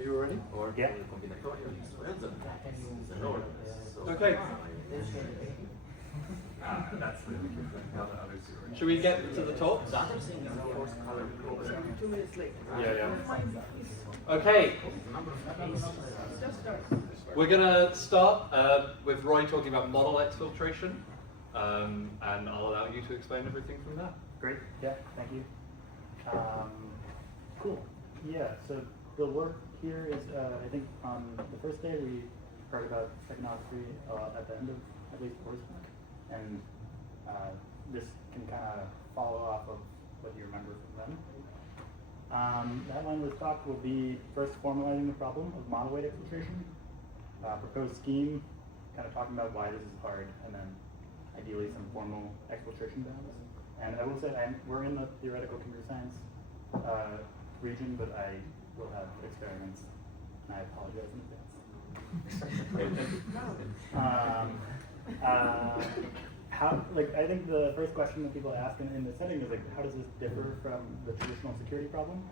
Are you ready? Yeah. Okay. Should we get to the talks? Yeah. Okay. We're going to start with Roy talking about model exfiltration, and I'll allow you to explain everything from there. Great. Yeah. Thank you. Cool. Yeah. So the work here is, I think, on the first day we heard about steganography at the end of at least the course, and this can kind of follow off of what you remember from them. The headline of this talk will be first formalizing the problem of model weight exfiltration, proposed scheme, kind of talking about why this is hard, and then ideally some formal exfiltration bounds. And I will say we're in the theoretical computer science region, but I will have experiments, and I apologize in advance. I think the first question that people ask in this setting is like, how does this differ from the traditional security problem?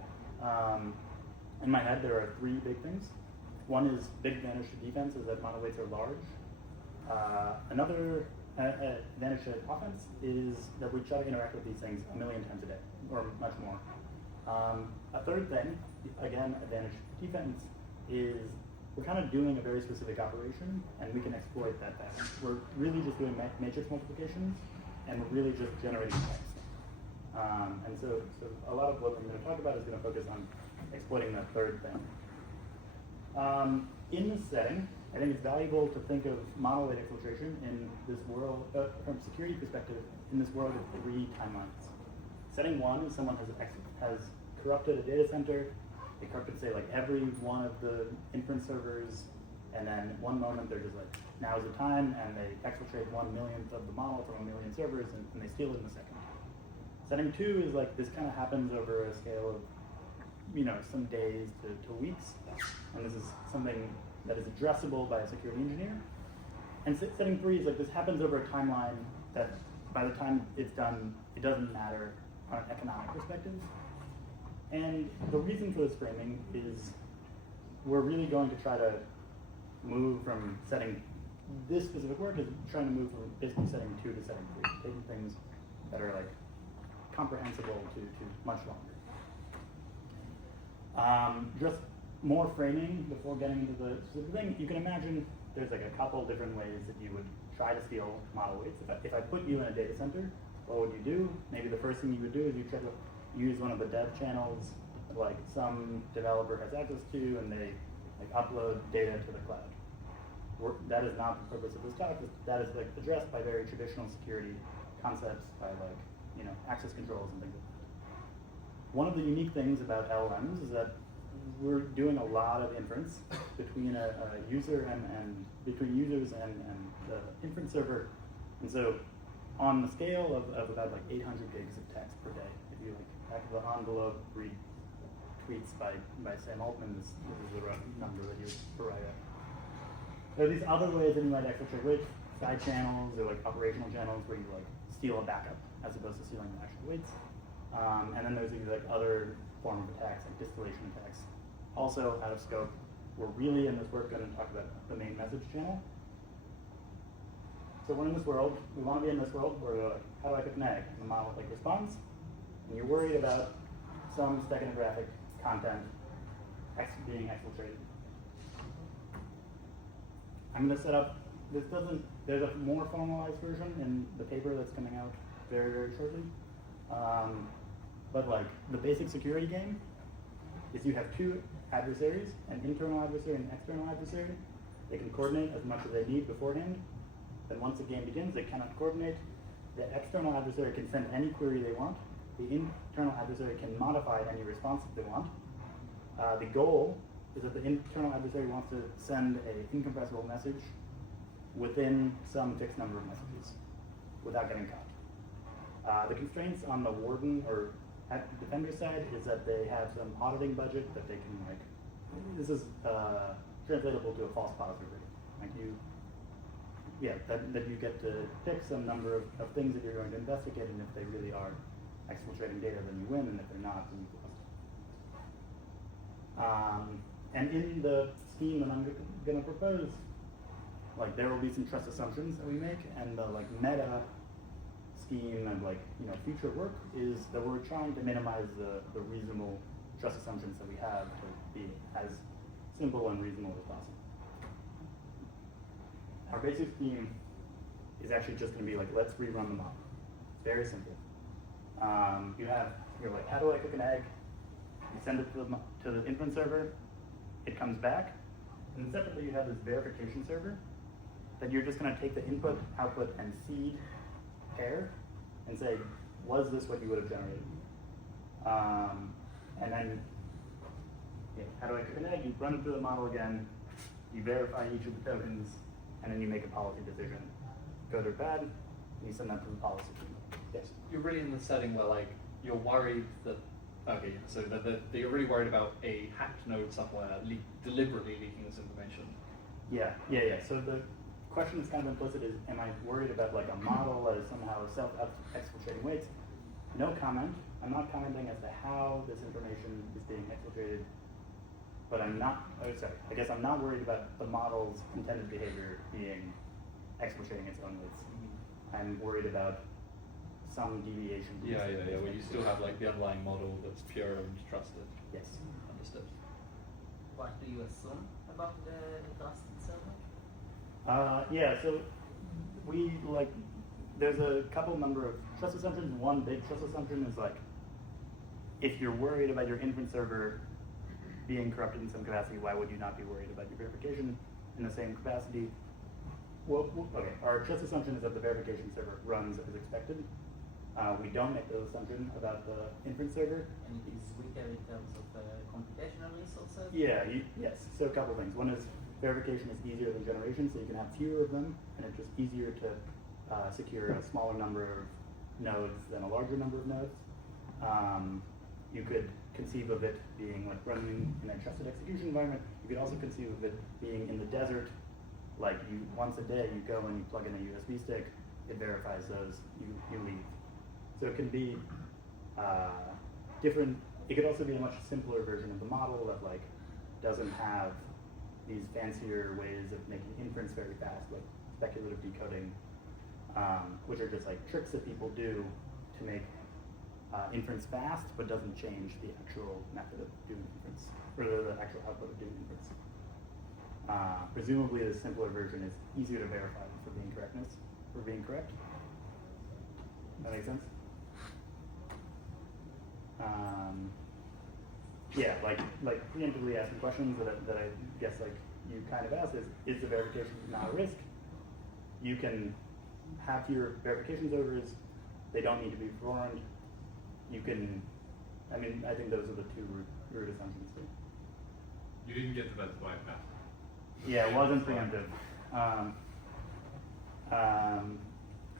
In my head, there are three big things. One is big advantage to defense is that model weights are large. Another advantage to offense is that we try to interact with these things 1 million times a day, or much more. A third thing, again, advantage to defense, is we're kind of doing a very specific operation, and we can exploit that pattern. We're really just doing matrix multiplications, and we're really just generating text. And so a lot of what I'm going to talk about is going to focus on exploiting that third thing. In this setting, I think it's valuable to think of model weight exfiltration in this world, from a security perspective, in this world of three timelines. Setting one is someone has corrupted a data center. They corrupted, say, like every one of the inference servers, and then one moment they're just like, now's the time, and they exfiltrate 1/1,000,000th of the model from 1,000,000 servers, and they steal it in a second. Setting two is like, this kind of happens over a scale of, some days to weeks, and this is something that is addressable by a security engineer. And setting three is like, this happens over a timeline that by the time it's done, it doesn't matter on an economic perspective. And the reason for this framing is we're really going to try to move from setting this specific work is trying to move from basically setting 2 to setting 3, taking things that are like comprehensible to much longer. Just more framing before getting into the specific thing. You can imagine there's like a couple different ways that you would try to steal model weights. If I put you in a data center, what would you do? Maybe the first thing you would do is you try to use one of the dev channels that like some developer has access to, and they like upload data to the cloud. That is not the purpose of this talk. That is like addressed by very traditional security concepts, by like access controls and things like that. One of the unique things about LLMs is that we're doing a lot of inference between a user and between users and the inference server, and so on the scale of about like 800 gigs of text per day, if you like back of the envelope read tweets by Sam Altman, this is the number that you arrive at. There are these other ways that you might exfiltrate weights, side channels or like operational channels where you like steal a backup as opposed to stealing the actual weights. And then there's these like other form of attacks, like distillation attacks. Also out of scope. We're really in this work going to talk about the main message channel. So we're in this world, we want to be in this world where we're like, how do I pick an egg? And the model like responds, and you're worried about some steganographic content being exfiltrated. I'm going to set up, there's a more formalized version in the paper that's coming out very, very shortly. But like the basic security game is you have two adversaries, an internal adversary and an external adversary. They can coordinate as much as they need beforehand. Then once the game begins, they cannot coordinate. The external adversary can send any query they want. The internal adversary can modify any response that they want. The goal is that the internal adversary wants to send an incompressible message within some fixed number of messages without getting caught. The constraints on the warden or at the defender side is that they have some auditing budget that they can like, this is translatable to a false positive rate. Like that you get to pick some number of things that you're going to investigate, and if they really are exfiltrating data, then you win, and if they're not, then you lost. And in the scheme that I'm going to propose, like there will be some trust assumptions that we make, and the like meta scheme and like future work is that we're trying to minimize the reasonable trust assumptions that we have to be as simple and reasonable as possible. Our basic scheme is actually just going to be like, let's rerun the model. It's very simple. You're like, how do I cook an egg? You send it to the inference server. It comes back. And separately, you have this verification server that you're just going to take the input, output, and seed pair and say, was this what you would have generated? And then, how do I cook an egg? You run it through the model again. You verify each of the tokens, and then you make a policy decision. Good or bad, and you send that to the policy team. Yes? You're really in the setting where like you're worried that that you're really worried about a hacked node somewhere deliberately leaking this information. Yeah. So the question that's kind of implicit is, am I worried about like a model as somehow self-exfiltrating weights? No comment. I'm not commenting as to how this information is being exfiltrated, but I'm not, I guess I'm not worried about the model's intended behavior being exfiltrating its own weights. I'm worried about some deviation. Yeah, where you still have like the underlying model that's pure and trusted. Yes. Understood. What do you assume about the trusted server? So we there's a couple number of trust assumptions. One big trust assumption is like, if you're worried about your inference server being corrupted in some capacity, why would you not be worried about your verification in the same capacity? Well, okay, our trust assumption is that the verification server runs as expected. We don't make the assumption about the inference server. And it is weaker in terms of computational resources? Yes, so a couple things. One is verification is easier than generation, so you can have fewer of them, and it's just easier to secure a smaller number of nodes than a larger number of nodes. You could conceive of it being like running in a trusted execution environment. You could also conceive of it being in the desert, like once a day you go and you plug in a USB stick, it verifies those, you leave. So it can be different. It could also be a much simpler version of the model that like doesn't have these fancier ways of making inference very fast, like speculative decoding, which are just like tricks that people do to make inference fast, but doesn't change the actual method of doing inference, or the actual output of doing inference. Presumably, the simpler version is easier to verify for being correct. That makes sense? Like preemptively asking questions that I guess like you kind of asked is the verification not a risk? You can have fewer verification servers. They don't need to be performed. You can, I think those are the two root assumptions too. You didn't get to that slide fast. Yeah, it wasn't preemptive.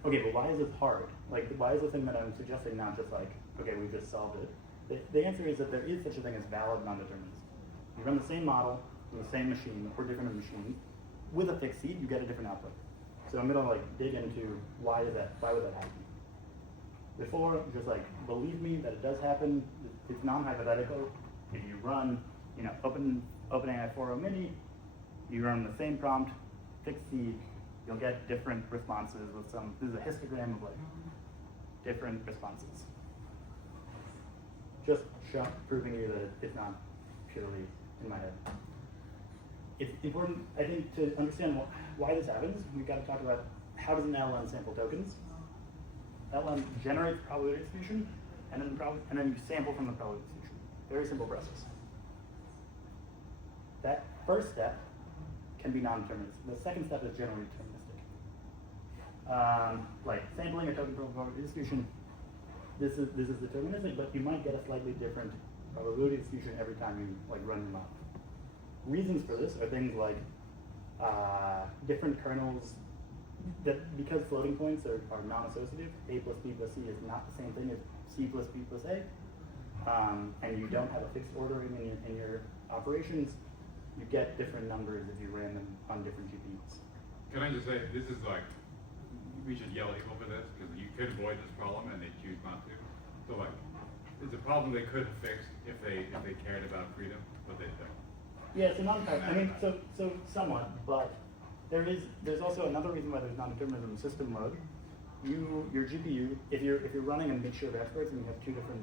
Okay, but why is this hard? Like, why is the thing that I'm suggesting not just like, okay, we've just solved it? The answer is that there is such a thing as valid non-determinism. You run the same model from the same machine or different machine with a fixed seed, you get a different output. So I'm gonna like dig into why would that happen? Before, just like believe me that it does happen. It's non-hypothetical. If you run, OpenAI 4.0 mini, you run the same prompt, fixed seed, you'll get different responses with some. This is a histogram of like different responses. Just proving you that it's not purely in my head. It's important, I think, to understand why this happens. We've got to talk about how does an LLM sample tokens. LLM generates probability distribution, and then you sample from the probability distribution. Very simple process. That first step can be non-deterministic. The second step is generally deterministic. Like sampling a token from a probability distribution, this is deterministic, but you might get a slightly different probability distribution every time you like run your model. Reasons for this are things like different kernels that, because floating points are non-associative, A plus B plus C is not the same thing as C plus B plus A, and you don't have a fixed ordering in your operations, you get different numbers if you ran them on different GPUs. Can I just say, this is like, we should yell at people for this, because you could avoid this problem and they choose not to. So like, it's a problem they could have fixed if they cared about freedom, but they don't. Yeah, so I mean, so somewhat, but there's also another reason why there's non-determinism in system mode. Your GPU, if you're running a mixture of experts and you have two different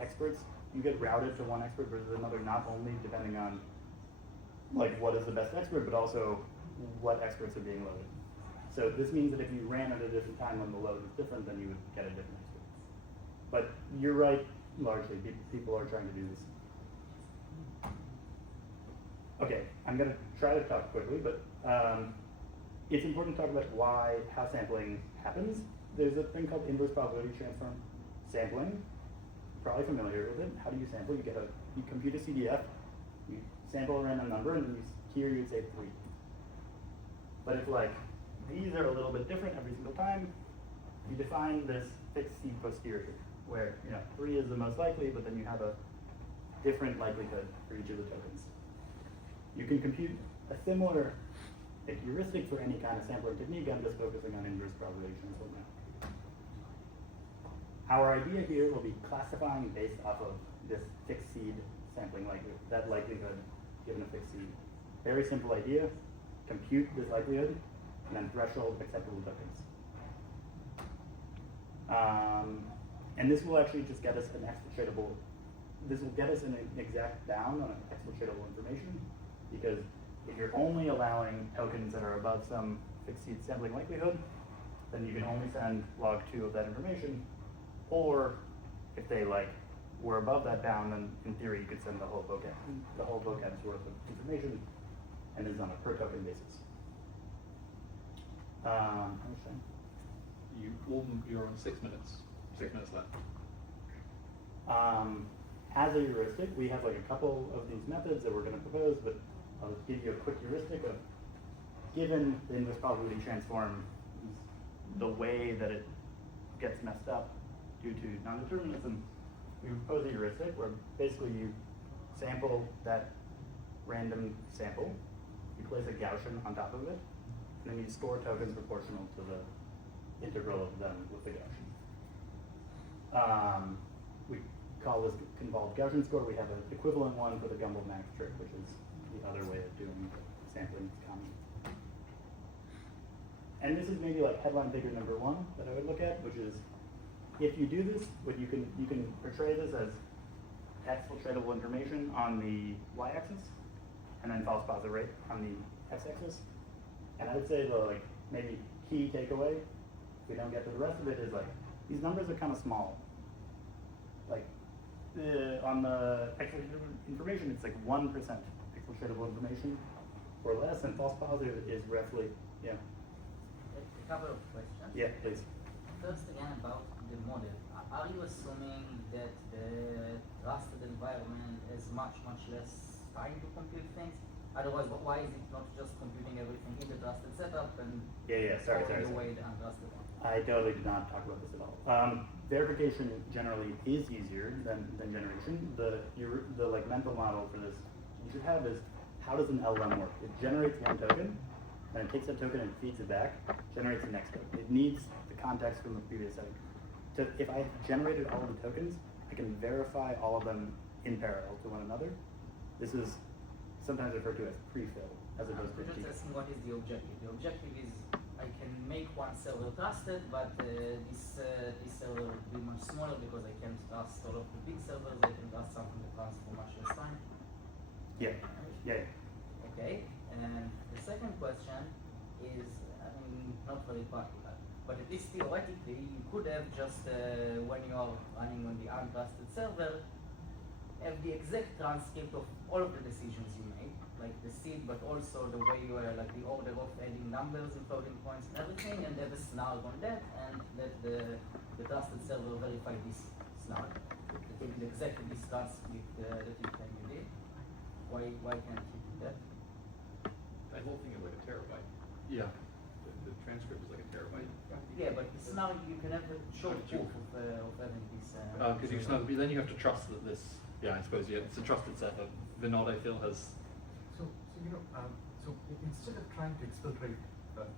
experts, you get routed to one expert versus another, not only depending on like what is the best expert, but also what experts are being loaded. So this means that if you ran at a different time when the load is different, then you would get a different expert. But you're right, largely, people are trying to do this. Okay, I'm going to try to talk quickly, but it's important to talk about how sampling happens. There's a thing called inverse probability transform sampling. Probably familiar with it. How do you sample? You compute a CDF, you sample a random number, and then here you'd say 3. But if like these are a little bit different every single time, you define this fixed seed posterior, where 3 is the most likely, but then you have a different likelihood for each of the tokens. You can compute a similar heuristic for any kind of sampling technique. I'm just focusing on inverse probability transform now. Our idea here will be classifying based off of this fixed seed sampling likelihood, that likelihood given a fixed seed. Very simple idea. Compute this likelihood, and then threshold acceptable tokens. And this will actually just get us an exfiltratable. This will get us an exact bound on exfiltratable information, because if you're only allowing tokens that are above some fixed seed sampling likelihood, then you can only send log 2 of that information. Or if they were above that bound, then in theory you could send the whole vocab's worth of information, and this is on a per token basis. You're on 6 minutes. 6 minutes left. As a heuristic, we have a couple of these methods that we're going to propose, but I'll just give you a quick heuristic of, given the inverse probability transform, the way that it gets messed up due to non-determinism, we propose a heuristic where basically you sample that random sample, you place a Gaussian on top of it, and then you score tokens proportional to the integral of them with the Gaussian. We call this convolved Gaussian score. We have an equivalent one for the Gumbel max trick, which is the other way of doing sampling common. And this is maybe headline figure number 1 that I would look at, which is, if you do this, you can portray this as exfiltratable information on the y-axis, and then false positive rate on the x-axis. And I would say the maybe key takeaway, if we don't get to the rest of it, is these numbers are kind of small. On the exfiltratable information, it's 1% exfiltratable information or less, and false positive is roughly, A couple of questions. Yeah, please. First, again, about the model. Are you assuming that the trusted environment has much less time to compute things? Otherwise, why is it not just computing everything in the trusted setup and Sorry. away the untrusted one? I totally did not talk about this at all. Verification generally is easier than generation. The mental model for this you should have is, how does an LLM work? It generates one token, then it takes that token and feeds it back, generates the next token. It needs the context from the previous token. If I generated all of the tokens, I can verify all of them in parallel to one another. This is sometimes referred to as pre-fill, as opposed to just asking what is the objective. The objective is I can make one server trusted, but this server will be much smaller because I can't trust all of the big servers. I can trust something that runs for much less time. Yeah. Okay, and the second question is, not very practical, but at least theoretically, you could have just, when you are running on the untrusted server, have the exact transcript of all of the decisions you made, like the seed, but also the way you are, the order of adding numbers and floating points and everything, and have a snark on that, and let the trusted server verify this snark. It will be exactly this transcript that you claim you did. Why can't you do that? That whole thing is like a terabyte. Yeah. The transcript is like a terabyte. Yeah, but it's now you can have a short proof of having this. Because then you have to trust that this. Yeah, I suppose it's a trusted server. Vinod, I feel, has. So instead of trying to exfiltrate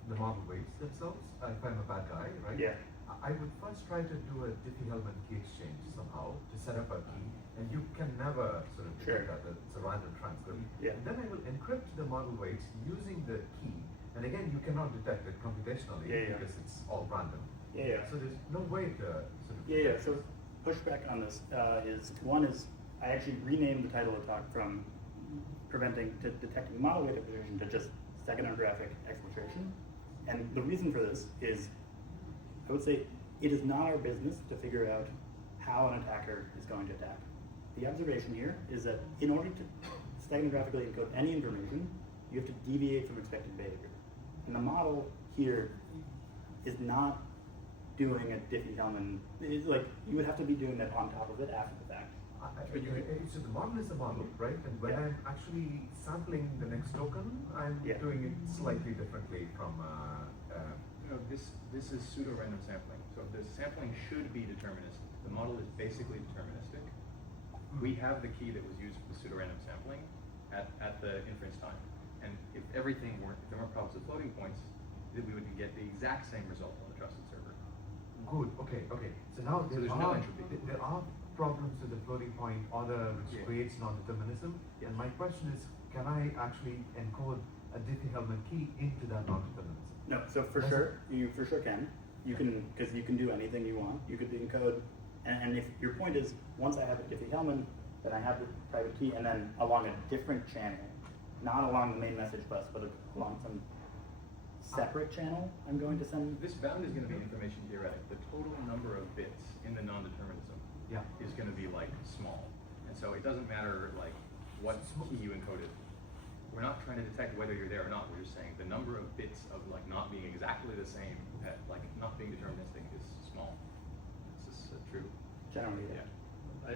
the model weights themselves, if I'm a bad guy, right? Yeah. I would first try to do a Diffie-Hellman key exchange somehow to set up a key, and you can never sort of detect that it's a random transcript. Yeah. And then I will encrypt the model weights using the key, and again, you cannot detect it computationally because it's all random. So there's no way to sort of. So pushback on this is I actually renamed the title of the talk from detecting model weight exfiltration to just steganographic exfiltration. And the reason for this is, I would say, it is not our business to figure out how an attacker is going to attack. The observation here is that in order to steganographically encode any information, you have to deviate from expected behavior. And the model here is not doing a Diffie-Hellman. It's like you would have to be doing that on top of it after the fact. So the model is the model, right? And when I'm actually sampling the next token, I'm doing it slightly differently from. This is pseudo-random sampling. So the sampling should be deterministic. The model is basically deterministic. We have the key that was used for the pseudo-random sampling at the inference time. And if there weren't problems with floating points, then we would get the exact same result on the trusted server. Good. Okay. So now there's no entropy. There are problems with the floating point order which creates non-determinism. And my question is, can I actually encode a Diffie-Hellman key into that non-determinism? No, so you for sure can. You can, because you can do anything you want. You could encode, and if your point is, once I have a Diffie-Hellman, then I have the private key, and then along a different channel, not along the main message bus, but along some separate channel, I'm going to send. This bound is going to be information theoretic. The total number of bits in the non-determinism is going to be like small, and so it doesn't matter like what key you encoded. We're not trying to detect whether you're there or not. We're just saying the number of bits of like not being exactly the same, like not being deterministic, is small. This is true. Generally,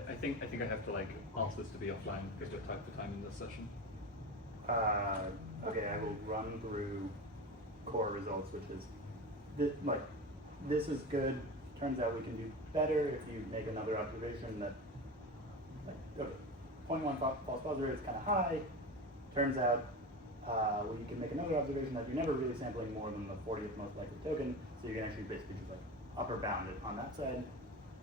I think I have to like ask this to be offline because we're tight for time in this session. Okay, I will run through core results, which is this is good. Turns out we can do better if you make another observation that, okay, 0.1 false positive is kind of high. Turns out, you can make another observation that you're never really sampling more than the 40th most likely token, so you can actually basically just like upper bound it on that side.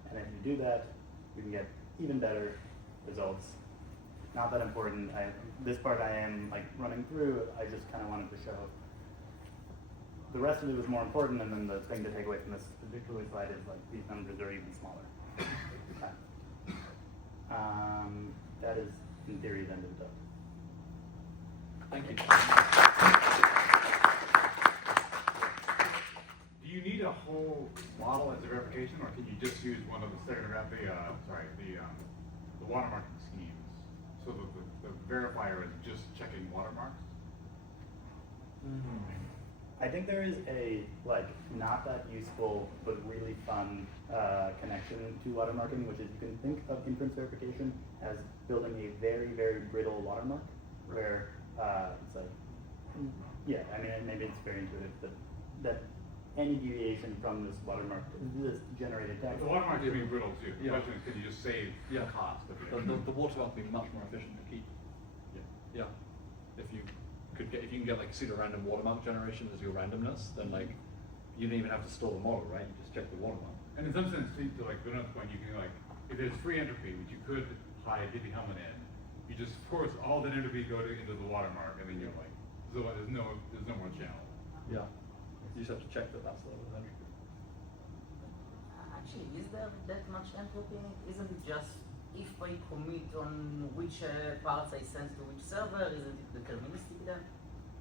And if you do that, we can get even better results. Not that important. This part I am like running through. I just kind of wanted to show. The rest of it was more important, and then the thing to take away from this particular slide is like these numbers are even smaller. That is, in theory, the end of the talk. Thank you. Do you need a whole model as a verification, or can you just use one of the steganography, the watermarking schemes, so that the verifier is just checking watermarks? I think there is a not that useful but really fun connection to watermarking, which is you can think of inference verification as building a very, very brittle watermark, where it's like, I mean, maybe it's very intuitive, but that any deviation from this watermark, this generated text. The watermark can be brittle too. The Yeah. question is, can you just save the cost of it? The watermark would be much more efficient to keep. Yeah. If you can get like pseudo-random watermark generation as your randomness, then like you don't even have to store the model, right? You just check the watermark. And in some sense, to like go to another point, you can like, if there's free entropy, which you could hide Diffie-Hellman in, you just force all that entropy into the watermark, and then you're like, there's no more channel. Yeah. You just have to check that that's the level of entropy. Actually, is there that much entropy in it? Isn't it just if I commit on which parts I send to which server, isn't it deterministic then?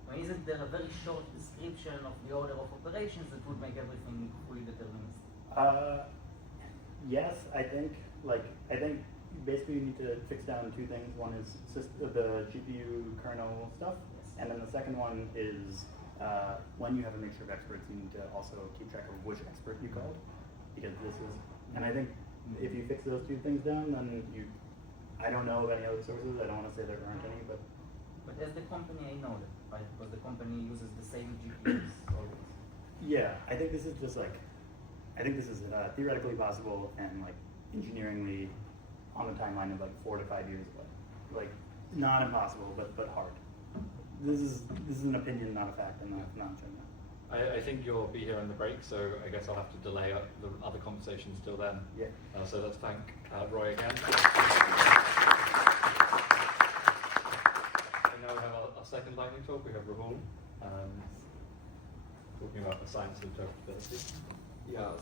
Or isn't there a very short description of the order of operations that would make everything fully deterministic? Yes, I think basically you need to fix down two things. One is the GPU kernel stuff, and then the second one is when you have a mixture of experts, you need to also keep track of which expert you called, because this is, and I think if you fix those two things down, then I don't know of any other sources. I don't want to say there aren't any, but as the company, I know that, right? Because the company uses the same GPUs always. yeah, I think this is just theoretically possible and like engineeringly on the timeline of like 4 to 5 years away. Like not impossible, but hard. This is an opinion, not a fact, and not general. I think you'll be here on the break, so I guess I'll have to delay the other conversations till then. Yeah. So let's thank Roy again. And now we have our second lightning talk. We have Rahul talking about the science of interpretability. Yeah. So